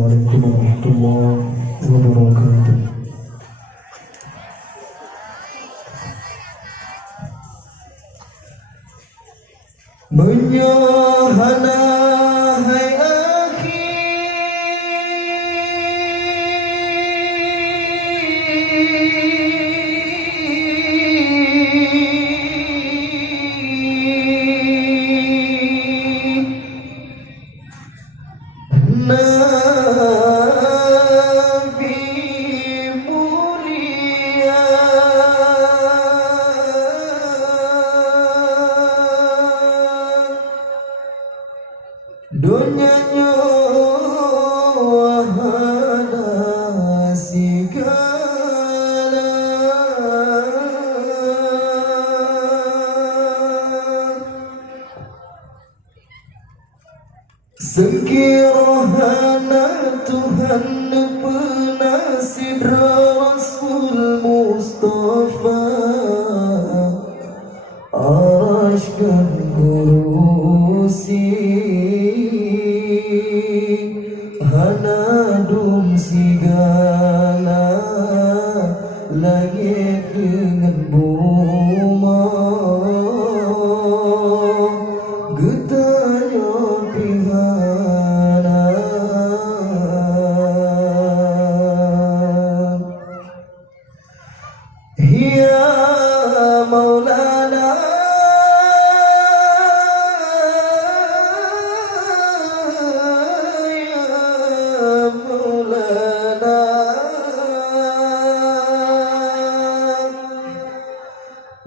Assalamualaikum warahmatullahi wabarakatuh. Menyahana hai dunyanya wahana sigala sekiranya Tuhan penasib Rasul Mustafa araskan kurusi hanadum sigala langit dengan buma getanya pihana ya Maulana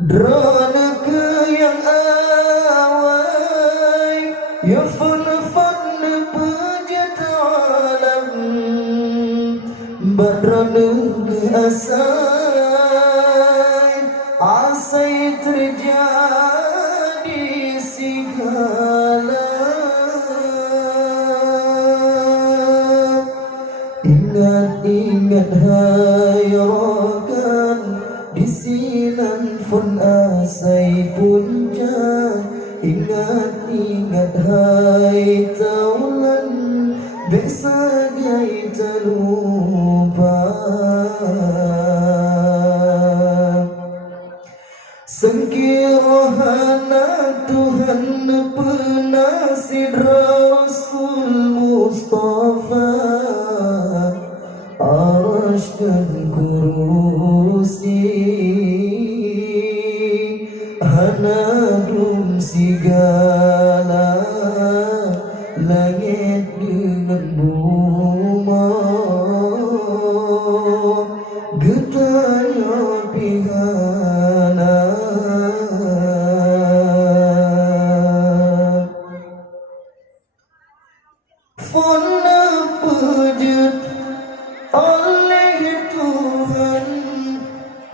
drone ke yang awai ya fun pejat alam badrone ke asai terjadi segala ingat hai rokan di sinan fun asai puncak ingat hai taulan besagai terlupa sekiranya Tuhan penasib Rasul Mustafa araskan kurusi hanadum sigala langit dengan buma getanya pihana fona pejat oleh Tuhan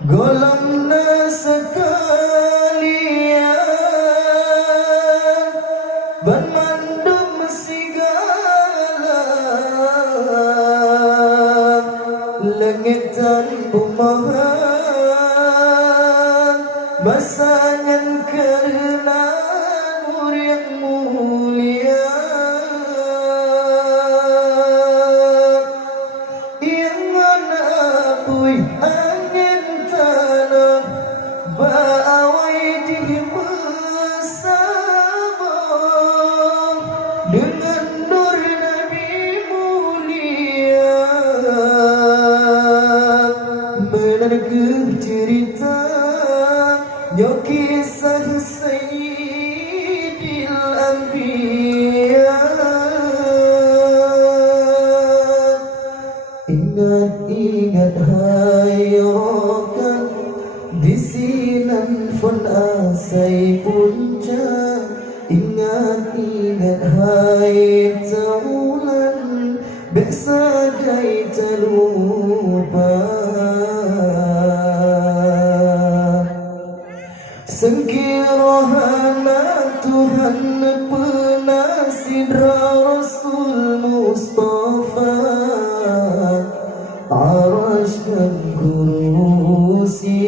golongna sekalian bermandum segala lengitan bumahan masangan karena nur yang mulia yang menapui angin tanam bawai di bersama dengan nur Nabi mulia menerka cerita kisah Sayyidil Anbiya ingat hai rokan di sinan fun asai puncak ingat hai taulan besagai terlupa sekiranya Tuhan penasib Rasul Mustafa araskan kurusi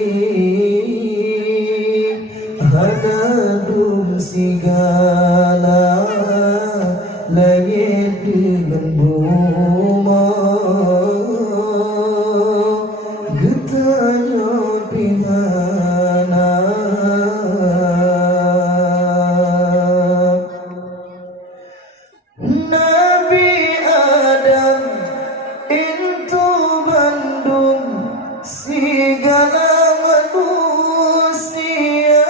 hanadum sigala langit dengan buma pihana Nabi Adam itu Bandung segala manusia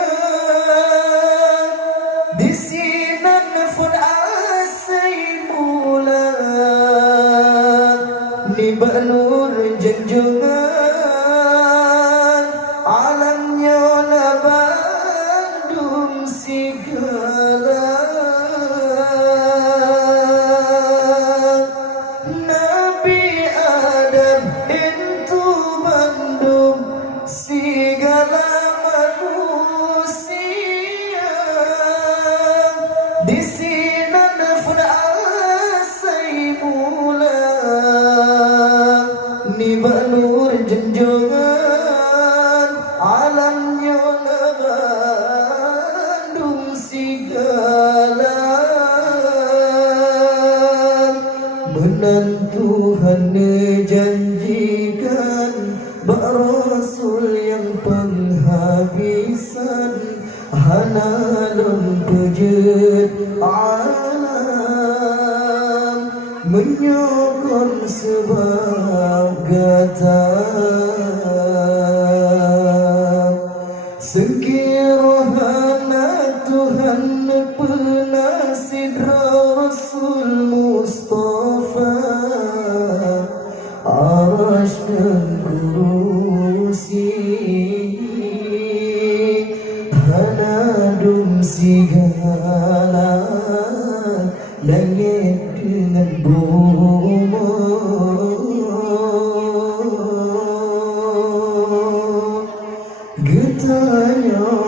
di sinan pun asai mula ni banur junjungan alamnya na Bandung segala Nabi Adam itu Bandung segala manusia di sinan pun asai mula ni banur junjungan alamnya na Bandung segala Tuhan janjikan Rasul yang penghabisan Hanalun pujud alam menyokong sebab kata sekiranya Tuhan penasih Rasul Mustafa Arash dan kurusi Hanadum segala langit dengan bumi getahnya